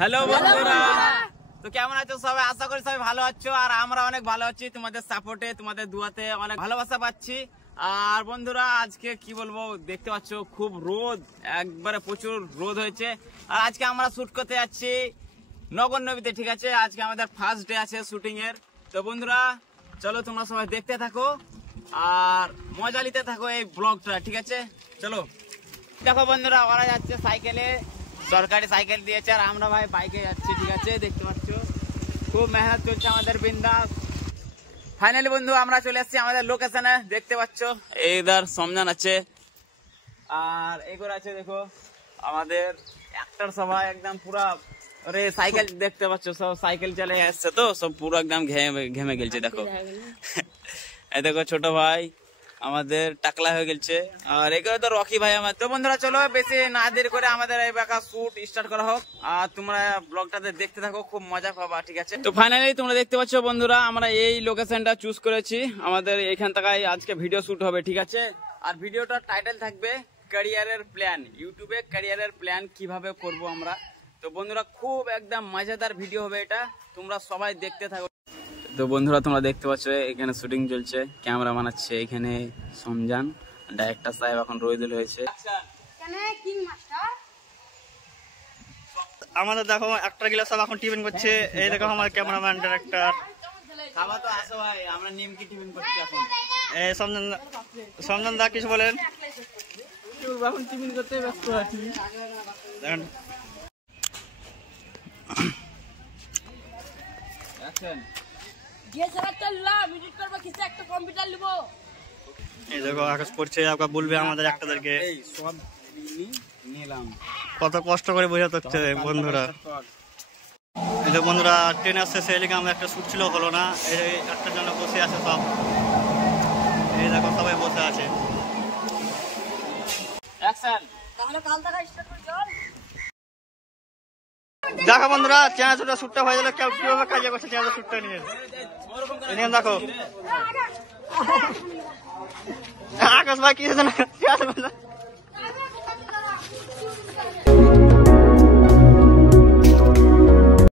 Hello বন্ধুরা, তো কেমন আছো সবাই? আশা করি সবাই ভালো আছো, আর আমরা অনেক ভালো আছি। তোমাদের সাপোর্টে, তোমাদের দুয়াতে অনেক ভালোবাসা পাচ্ছি। আর বন্ধুরা, আজকে কি বলবো, দেখতে পাচ্ছ খুব রোদ, একবারে প্রচুর রোদ হয়েছে। আর আজকে আমরা শুট করতে যাচ্ছি নগর নবীতে, ঠিক আছে? আজকে আমাদের ফার্স্ট ডে আছে শুটিং এর। তো বন্ধুরা চলো, তোমরা সবাই দেখতে থাকো আর মজা নিতে থাকো এই ব্লগটা, ঠিক আছে? চলো। দেখো বন্ধুরা, ওরা যাচ্ছে সাইকেলে, সরকারি সাইকেল দিয়েছে, আর আমরা ভাই বাইকে যাচ্ছি, ঠিক আছে? দেখতে পাচ্ছ খুব মেহনত চলছে আমাদের বিন্দাস। ফাইনালি বন্ধু আমরা চলে এসেছি আমাদের লোকেশনে, দেখতে পাচ্ছ এইদার সমজান আছে আর এগুলো আছে। দেখো আমাদের অ্যাক্টর সবাই একদম পুরা, আরে সাইকেল দেখতে পাচ্ছ, সব সাইকেল চালিয়ে আসছে, তো সব পুরো একদম ঘেমে গেছে। দেখো এই দেখো ছোট ভাই আমাদের টাকলা হয়ে গেছে, আর এগুলো তো রকি ভাই আমার। তো বন্ধুরা চলো, বেশি না দেরি করে আমাদের এই বাঁকা শুট স্টার্ট করা হোক, আর তোমরা ব্লগটাতে দেখতে থাকো, খুব মজা পাবা, ঠিক আছে? তো ফাইনালি তোমরা দেখতে পাচ্ছ বন্ধুরা, আমরা এই লোকেশনটা চুজ করেছি, আমাদের এখান থেকে আজকে ভিডিও শুট হবে, ঠিক আছে? আর ভিডিওটার টাইটেল থাকবে ক্যারিয়ারের প্ল্যান, ইউটিউবে ক্যারিয়ারের প্ল্যান কিভাবে করব আমরা। তো বন্ধুরা খুব একদম মজাদার ভিডিও হবে এটা, তোমরা সবাই দেখতে থাকো। তো বন্ধুরা তোমরা দেখতে পাচ্ছ এখানে শুটিং চলছে, ক্যামেরা বানাচ্ছে এখানে সমজান, ডাইরেক্টর সাহেব এখন রোহিদুল হয়েছে। আমাদের দেখো একটা গিলা সব এখন টিফিন করছে, এই দেখো আমার ক্যামেরাম্যান ডাইরেক্টর। খাবার তো আসো ভাই, আমরা নিমকি টিফিন করছি এখন। এই সমজান দা কিছু বলেন? এখন টিফিন করতে ব্যস্ত আছি। দেখেন এই দেখো আকাশ পড়ছে, আপনার বলবে আমাদের একটাদেরকে কত কষ্ট করে বোঝাতে হচ্ছে বন্ধুরা। এই যে বন্ধুরা ট্রেন আসছে, সেই লিগে আমরা একটা শুট ছিল, হলো না, এই একটা জন্য বসে আছে সব, এই দেখো সবাই বসে আছে। দেখো বন্ধুরা চেনা শুটটা হয়ে গেল, কেউ কিভাবে কাজে করছে চেনা শুটটা নিয়ে দেখো। আকাশ ভাই কি